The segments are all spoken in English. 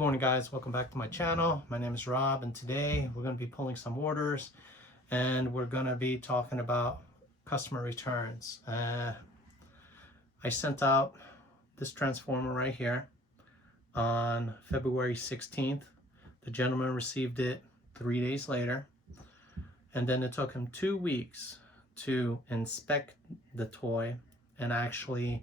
morning, guys. Welcome back to my channel. My name is Rob, and today we're going to be pulling some orders and we're going to be talking about customer returns. I sent out this transformer right here on February 16th. The gentleman received it 3 days later, and then it took him 2 weeks to inspect the toy and actually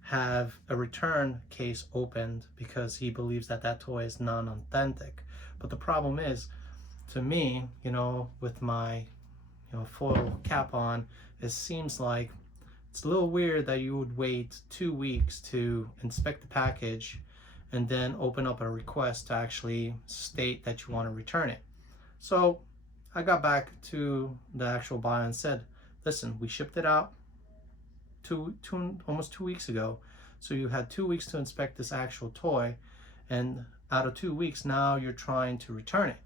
have a return case opened because he believes that that toy is non-authentic. But the problem is, to me, with my foil cap on, it seems like it's a little weird that you would wait 2 weeks to inspect the package and then open up a request to actually state that you want to return it. So I got back to the actual buyer and said, listen, we shipped it out almost 2 weeks ago, so you had 2 weeks to inspect this actual toy, and out of 2 weeks now you're trying to return it.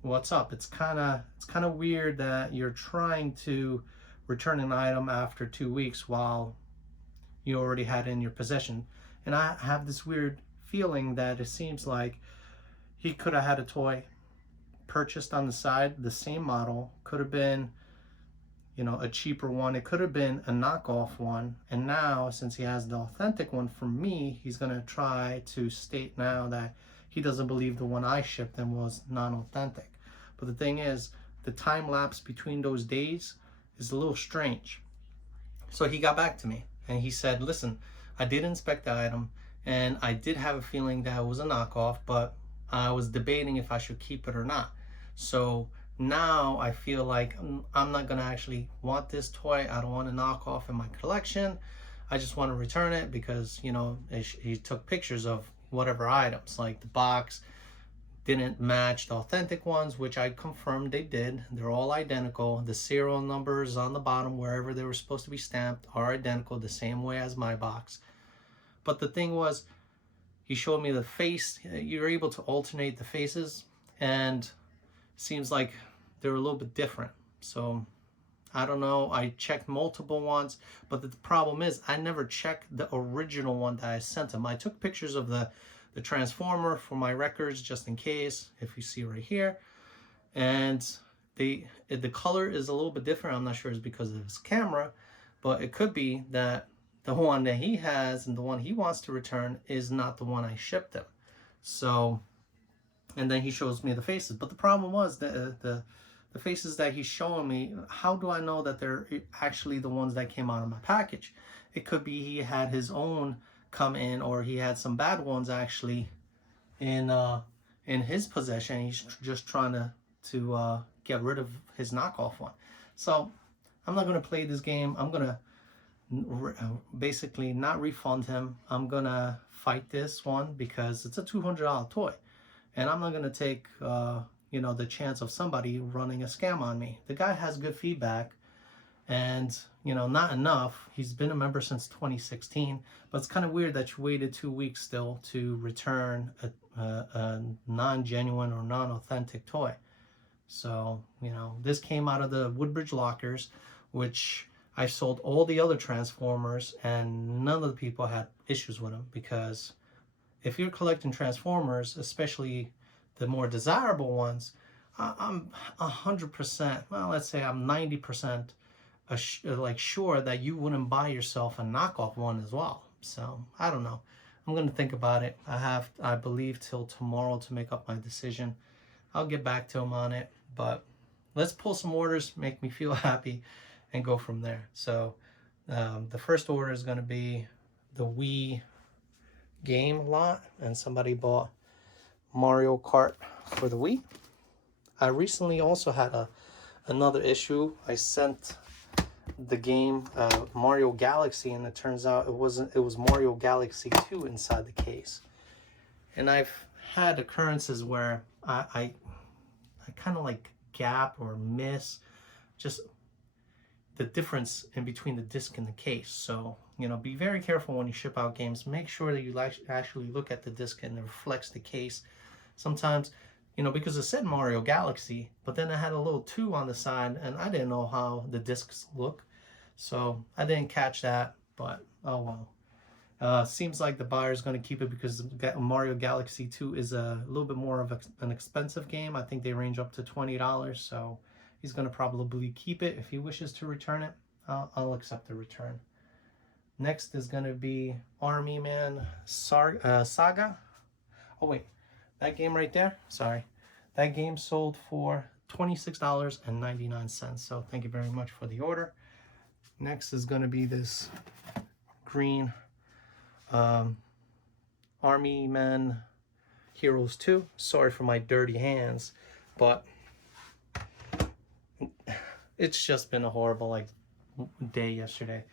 What's up? It's kind of weird that you're trying to return an item after 2 weeks while you already had it in your possession. And I have this weird feeling that it seems like he could have had a toy purchased on the side, the same model, could have been a cheaper one, it could have been a knockoff one, and now since he has the authentic one from me, he's going to try to state now that he doesn't believe the one I shipped him was non-authentic. But the thing is, the time lapse between those days is a little strange. So he got back to me and he said, listen, I did inspect the item and I did have a feeling that it was a knockoff, but I was debating if I should keep it or not. So now I feel like I'm not gonna actually want this toy. I don't want to knock off in my collection. I just want to return it because he took pictures of whatever items, like the box didn't match the authentic ones, which I confirmed they did. They're all identical. The serial numbers on the bottom wherever they were supposed to be stamped are identical, the same way as my box. But the thing was, he showed me the face. You're able to alternate the faces, and seems like they're a little bit different. So I don't know, I checked multiple ones, but the problem is I never checked the original one that I sent him. I took pictures of the transformer for my records just in case, if you see right here, and the color is a little bit different. I'm not sure it's because of his camera, but it could be that the one that he has and the one he wants to return is not the one I shipped him. So, and then he shows me the faces, but the problem was the faces that he's showing me, how do I know that they're actually the ones that came out of my package? It could be he had his own come in, or he had some bad ones actually in his possession. He's just trying to get rid of his knockoff one. So I'm not going to play this game. I'm going to basically not refund him. I'm going to fight this one because it's a $200 toy. And I'm not going to take the chance of somebody running a scam on me. The guy has good feedback, and not enough. He's been a member since 2016, but it's kind of weird that you waited 2 weeks still to return a non-genuine or non-authentic toy. So this came out of the Woodbridge lockers, which I sold all the other transformers, and none of the people had issues with them, because if you're collecting transformers, especially the more desirable ones, I'm 100%, well, let's say I'm 90% sure that you wouldn't buy yourself a knockoff one as well. So I don't know. I'm going to think about it. I believe, till tomorrow to make up my decision. I'll get back to him on it, but let's pull some orders, make me feel happy, and go from there. So the first order is going to be the Wii game lot, and somebody bought Mario Kart for the Wii. I recently also had another issue. I sent the game Mario Galaxy, and it turns out it was Mario Galaxy 2 inside the case. And I've had occurrences where I kind of like gap or miss just the difference in between the disc and the case. So be very careful when you ship out games. Make sure that you actually look at the disc and it reflects the case. Sometimes, because it said Mario Galaxy, but then I had a little 2 on the side, and I didn't know how the discs look. So I didn't catch that, but oh well. Seems like the buyer's going to keep it because Mario Galaxy 2 is a little bit more of an expensive game. I think they range up to $20, so he's going to probably keep it. If he wishes to return it, I'll accept the return. Next is going to be Army Man Saga. Oh wait, that game right there, sorry. That game sold for $26.99, so thank you very much for the order. Next is going to be this green Army Men Heroes 2. Sorry for my dirty hands, but it's just been a horrible day yesterday.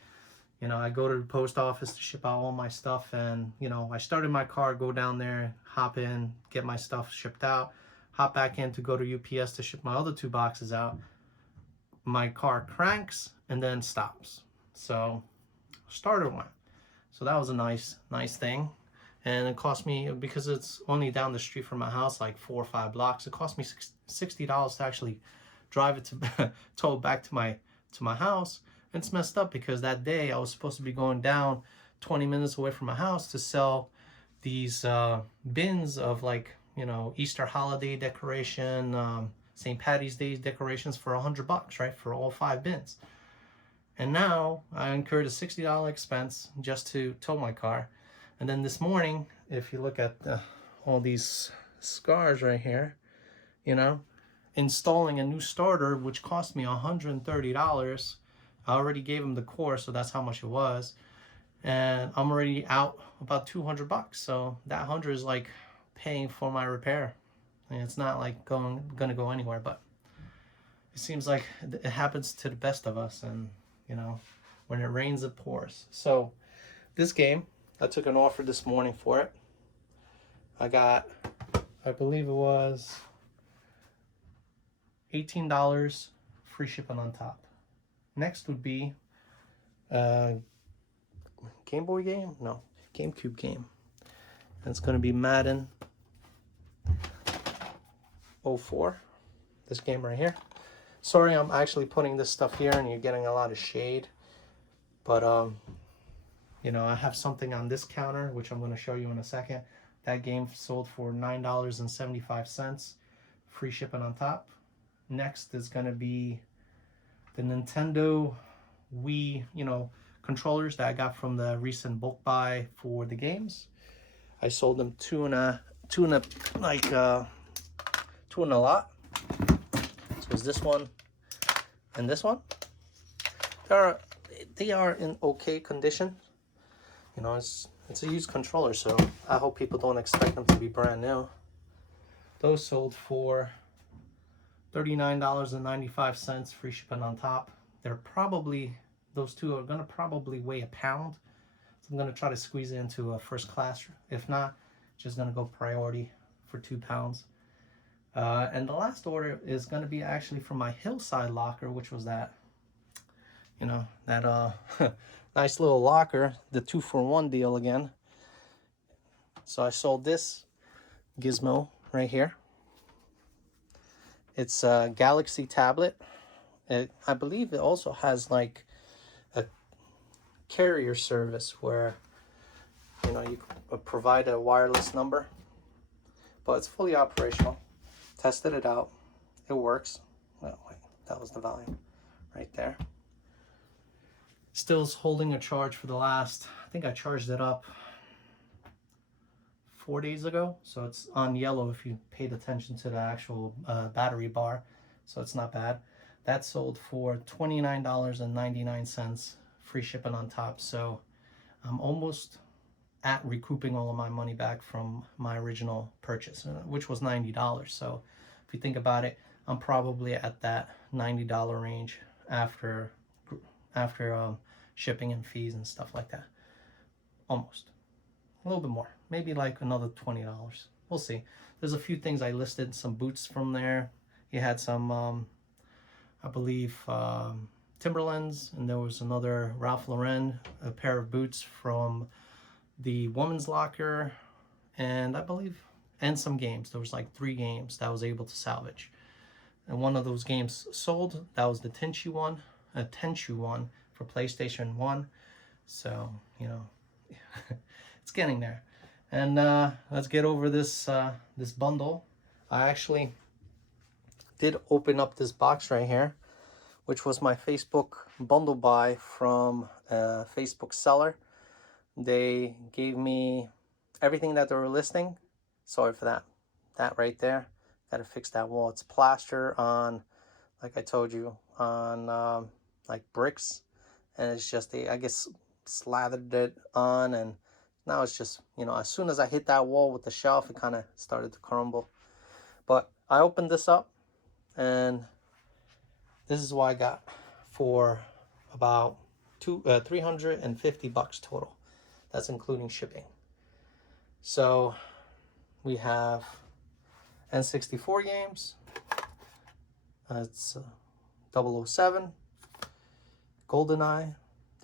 You know, I go to the post office to ship out all my stuff, and you know, I started my car, go down there, hop in, get my stuff shipped out, hop back in to go to UPS to ship my other 2 boxes out. My car cranks and then stops. So starter went. So that was a nice thing. And it cost me, because it's only down the street from my house, like 4 or 5 blocks, it cost me $60 to actually drive it to tow it back to my house. And it's messed up because that day I was supposed to be going down 20 minutes away from my house to sell these bins of, like, you know, Easter holiday decoration, St. Patty's Day decorations for $100, right, for all 5 bins. And now I incurred a $60 expense just to tow my car. And then this morning, if you look at all these scars right here, you know, installing a new starter, which cost me $130. I already gave him the core, so that's how much it was. And I'm already out about $200. So that 100 is like paying for my repair. And it's not like gonna go anywhere, but it seems like it happens to the best of us. And you know, when it rains, it pours. So this game, I took an offer this morning for it. I got, I believe it was $18, free shipping on top. Next would be Game Boy game? No, GameCube game. And it's going to be Madden 04. This game right here. Sorry, I'm actually putting this stuff here and you're getting a lot of shade. But, you know, I have something on this counter, which I'm going to show you in a second. That game sold for $9.75, free shipping on top. Next is going to be the Nintendo Wii, you know, controllers that I got from the recent bulk buy for the games. I sold them two in a lot. So it's this one and this one. They are in okay condition. You know, it's a used controller, so I hope people don't expect them to be brand new. Those sold for $39.95, free shipping on top. Those two are gonna probably weigh a pound. So I'm gonna try to squeeze it into a first class. If not, just gonna go priority for 2 pounds. And the last order is gonna be actually from my Hillside locker, which was that, you know, that nice little locker, the 2-for-1 deal again. So I sold this gizmo right here. It's a Galaxy tablet. I believe it also has like a carrier service where, you know, you provide a wireless number, but it's fully operational. Tested it out. It works. Oh, wait, that was the volume right there. Still holding a charge for the last, I think I charged it up 4 days ago. So it's on yellow if you paid attention to the actual battery bar. So it's not bad. That sold for $29.99, free shipping on top. So I'm almost at recouping all of my money back from my original purchase, which was $90. So if you think about it, I'm probably at that $90 range after shipping and fees and stuff like that. Almost. A little bit more. Maybe like another $20. We'll see. There's a few things I listed. Some boots from there. You had some, I believe, Timberlands. And there was another Ralph Lauren, a pair of boots from the woman's locker. And I believe, and some games. There was like 3 games that I was able to salvage. And one of those games sold. That was the Tenchu one. A Tenchu one for PlayStation 1. So, you know, it's getting there. And let's get over this this bundle. I actually did open up this box right here, which was my Facebook bundle buy from a Facebook seller. They gave me everything that they were listing. Sorry for that. That right there. Got to fix that wall. It's plaster on, like I told you, on like bricks. And it's just, I guess, slathered it on. And now it's just, you know, as soon as I hit that wall with the shelf, it kind of started to crumble. But I opened this up, and this is what I got for about $350 total. That's including shipping. So we have N64 games. It's 007, GoldenEye.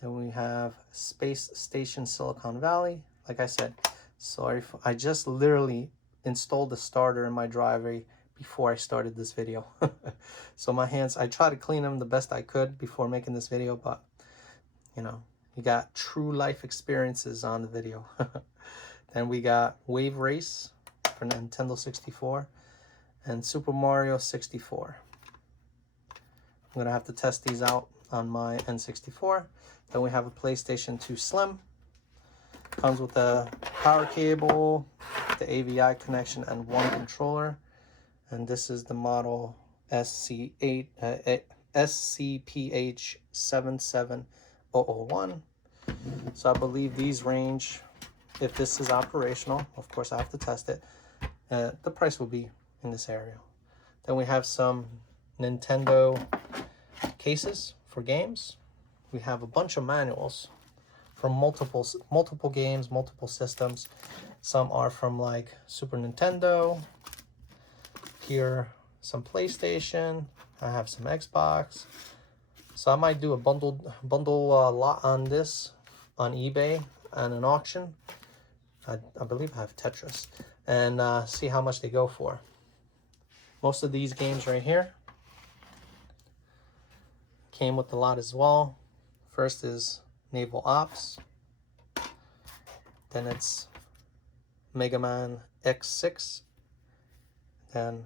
Then we have Space Station Silicon Valley. Like I said, sorry, I just literally installed the starter in my driveway before I started this video. So my hands, I tried to clean them the best I could before making this video, but you know, you got true life experiences on the video. Then we got Wave Race for Nintendo 64 and Super Mario 64. I'm gonna have to test these out on my N64. Then we have a PlayStation 2 Slim. Comes with a power cable, the AVI connection, and one controller. And this is the model SCPH77001. So I believe these range, if this is operational, of course I have to test it, the price will be in this area. Then we have some Nintendo cases for games. We have a bunch of manuals from multiple games, multiple systems. Some are from like Super Nintendo. Here, some PlayStation. I have some Xbox. So I might do a bundle lot on this on eBay and an auction. I believe I have Tetris, and see how much they go for. Most of these games right here came with the lot as well. First is Naval Ops. Then it's Mega Man X6. Then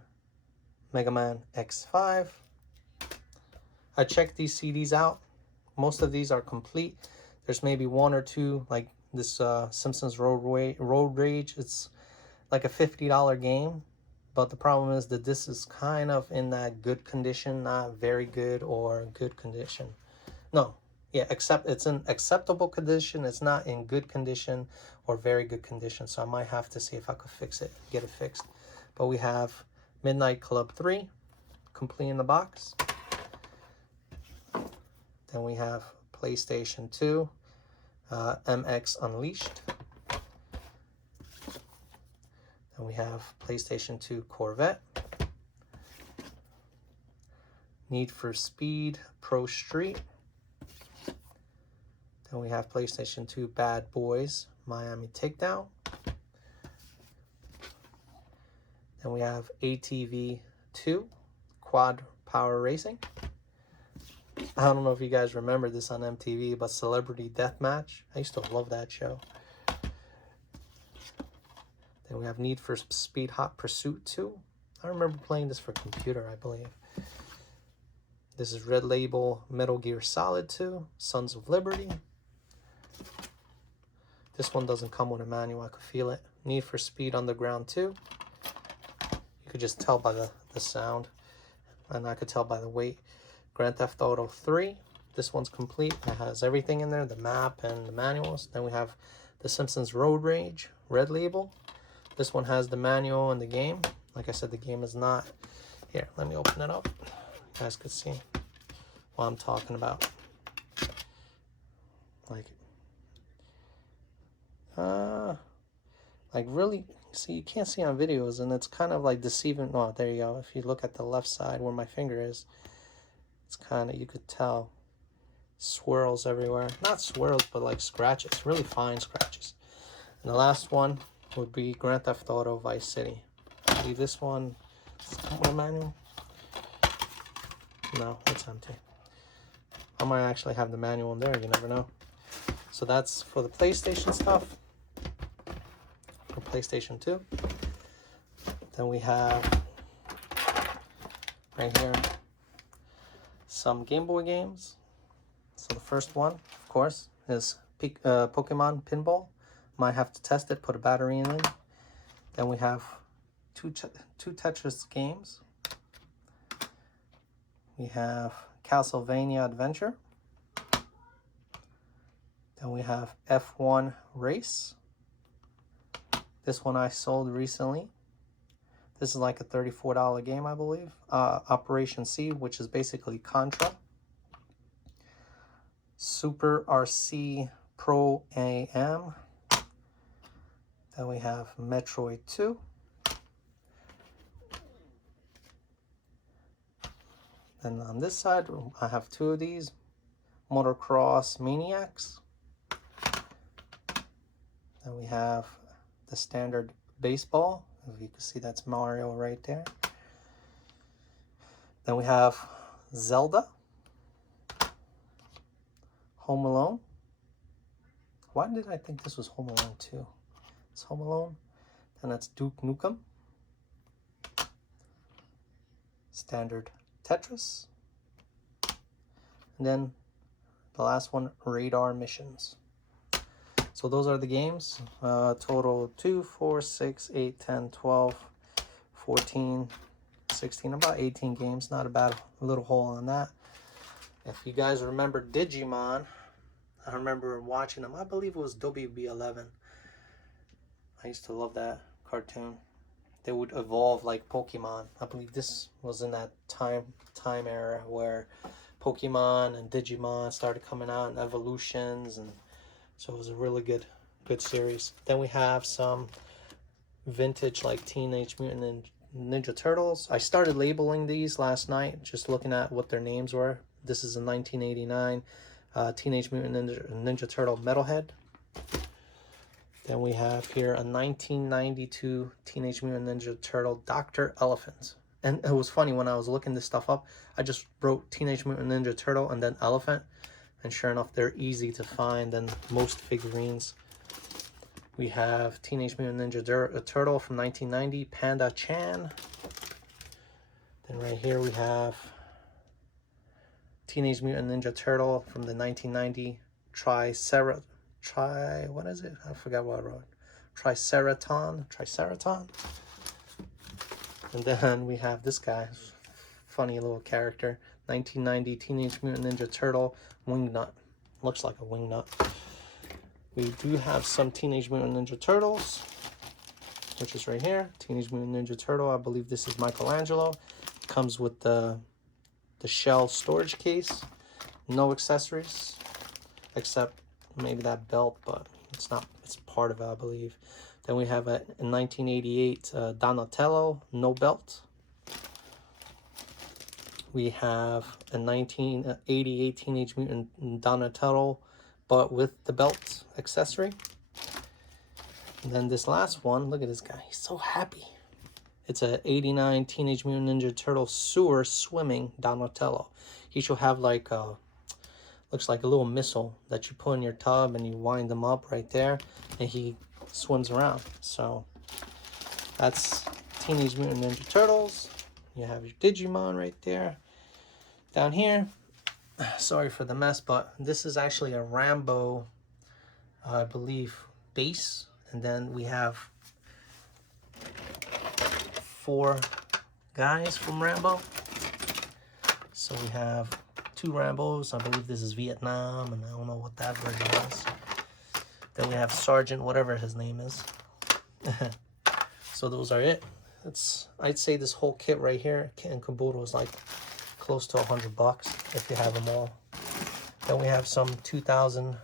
Mega Man X5. I checked these CDs out. Most of these are complete. There's maybe one or two, like this Simpsons Road Rage. It's like a $50 game, but the problem is that this is kind of in that good condition, not very good or good condition. No, yeah, except it's in acceptable condition. It's not in good condition or very good condition. So I might have to see if I could fix it, get it fixed. But we have Midnight Club 3, complete in the box. Then we have PlayStation 2, MX Unleashed. Then we have PlayStation 2 Corvette. Need for Speed Pro Street. Then we have PlayStation 2 Bad Boys Miami Takedown. Then we have ATV 2 Quad Power Racing. I don't know if you guys remember this on MTV, but Celebrity Deathmatch. I used to love that show. Then we have Need for Speed Hot Pursuit 2. I remember playing this for computer, I believe. This is Red Label Metal Gear Solid 2, Sons of Liberty. This one doesn't come with a manual, I could feel it. Need for Speed Underground 2. You could just tell by the sound, and I could tell by the weight. Grand Theft Auto 3. This one's complete. It has everything in there, the map and the manuals. Then we have the Simpsons Road Rage, Red Label. This one has the manual and the game. Like I said, the game is not... Here, let me open it up. You guys could see what I'm talking about. Like really, see, you can't see on videos, and it's kind of like deceiving. Oh, there you go. If you look at the left side where my finger is, it's kind of, you could tell, swirls everywhere. Not swirls, but like scratches, really fine scratches. And the last one would be Grand Theft Auto Vice City. I believe this one is a manual. No, it's empty. I might actually have the manual in there, you never know. So that's for the PlayStation stuff. PlayStation 2. Then we have right here some Game Boy games. So the first one, of course, is Pokemon Pinball. Might have to test it, put a battery in it. Then we have two Tetris games. We have Castlevania Adventure. Then we have F1 Race. This one I sold recently. This is like a $34 game, I believe. Operation C, which is basically Contra. Super RC Pro AM. Then we have Metroid 2. Then on this side, I have two of these. Motocross Maniacs. Then we have the standard baseball. If you can see, that's Mario right there. Then we have Zelda. Home Alone. Why did I think this was Home Alone 2? It's Home Alone. And that's Duke Nukem. Standard Tetris. And then the last one, Radar Missions. So those are the games. Total 2, 4, 6, 8, 10, 12, 14, 16, about 18 games. Not a bad little haul on that. If you guys remember Digimon, I remember watching them. I believe it was WB11. I used to love that cartoon. They would evolve like Pokemon. I believe this was in that time era where Pokemon and Digimon started coming out in evolutions, and so it was a really good series. Then we have some vintage like Teenage Mutant Ninja Turtles. I started labeling these last night, just looking at what their names were. This is a 1989 Teenage Mutant Ninja Turtle Metalhead. Then we have here a 1992 Teenage Mutant Ninja Turtle Dr. Elephant. And it was funny, when I was looking this stuff up, I just wrote Teenage Mutant Ninja Turtle and then Elephant. And sure enough, they're easy to find than most figurines. We have Teenage Mutant Ninja Turtle from 1990, Panda Chan. Then right here we have Teenage Mutant Ninja Turtle from the 1990 what is it? I forgot what I wrote. Triceraton. And then we have this guy, funny little character, 1990 Teenage Mutant Ninja Turtle Wingnut. Looks like a wingnut. We do have some Teenage Mutant Ninja Turtles, which is right here. Teenage Mutant Ninja Turtle. I believe this is Michelangelo. Comes with the shell storage case. No accessories, except maybe that belt, but it's not. It's part of it, I believe. Then we have a 1988 Donatello, no belt. We have a 1988 Teenage Mutant Donatello, but with the belt accessory. And then this last one, look at this guy. He's so happy. It's a 89 Teenage Mutant Ninja Turtle sewer swimming Donatello. He should have like a, looks like a little missile that you put in your tub and you wind them up right there, and he swims around. So that's Teenage Mutant Ninja Turtles. You have your Digimon right there. Down here, sorry for the mess, but this is actually a Rambo, I believe, base. And then we have 4 guys from Rambo. So we have 2 Rambos. I believe this is Vietnam, and I don't know what that version is. Then we have Sergeant, whatever his name is. So those are it. I'd say this whole kit right here, kit and caboodle, is like close to $100 if you have them all. Then we have some 2000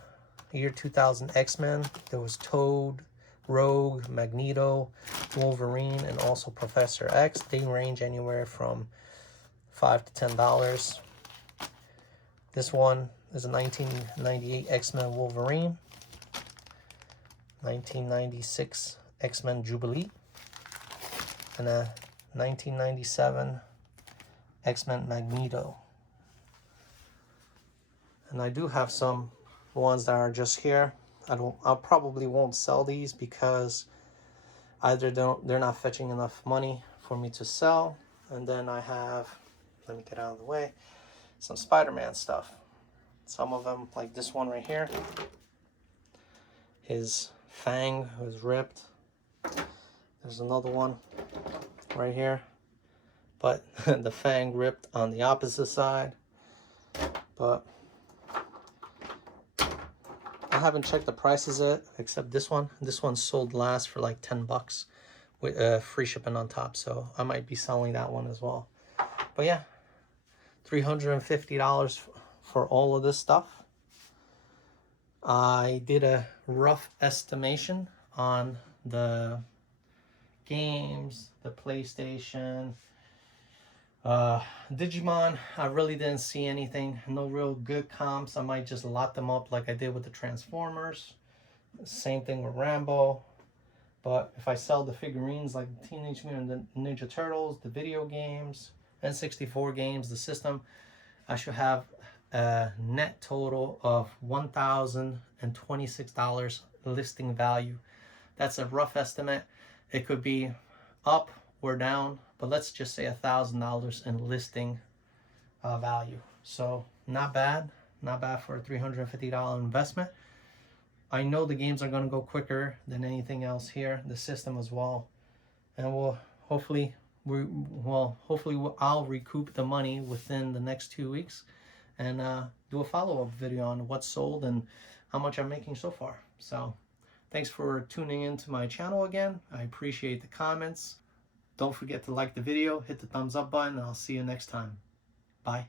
X-Men. There was Toad, Rogue, Magneto, Wolverine, and also Professor X. They range anywhere from $5 to $10. This one is a 1998 X-Men Wolverine, 1996 X-Men Jubilee, and a 1997 X-Men Magneto. And I do have some ones that are just here. I probably won't sell these because either they're not fetching enough money for me to sell. And then I have, let me get out of the way, some Spider-Man stuff. Some of them, like this one right here, his fang was ripped. There's another one right here, but the fang ripped on the opposite side. But I haven't checked the prices yet, except this one. This one sold last for like 10 bucks with free shipping on top, so I might be selling that one as well. But yeah, $350 for all of this stuff. I did a rough estimation on the games, the PlayStation, Digimon. I really didn't see anything, no real good comps. I might just lot them up like I did with the Transformers. Same thing with Rambo. But if I sell the figurines like Teenage Mutant Ninja Turtles, the video games, N64 games, the system, I should have a net total of $1,026 listing value. That's a rough estimate. It could be up or down, but let's just say $1,000 in listing value. So not bad for a $350 investment. I know the games are going to go quicker than anything else here, the system as well, and hopefully I'll recoup the money within the next 2 weeks and do a follow-up video on what's sold and how much I'm making so far. So thanks for tuning into my channel again. I appreciate the comments. Don't forget to like the video, hit the thumbs up button, and I'll see you next time. Bye.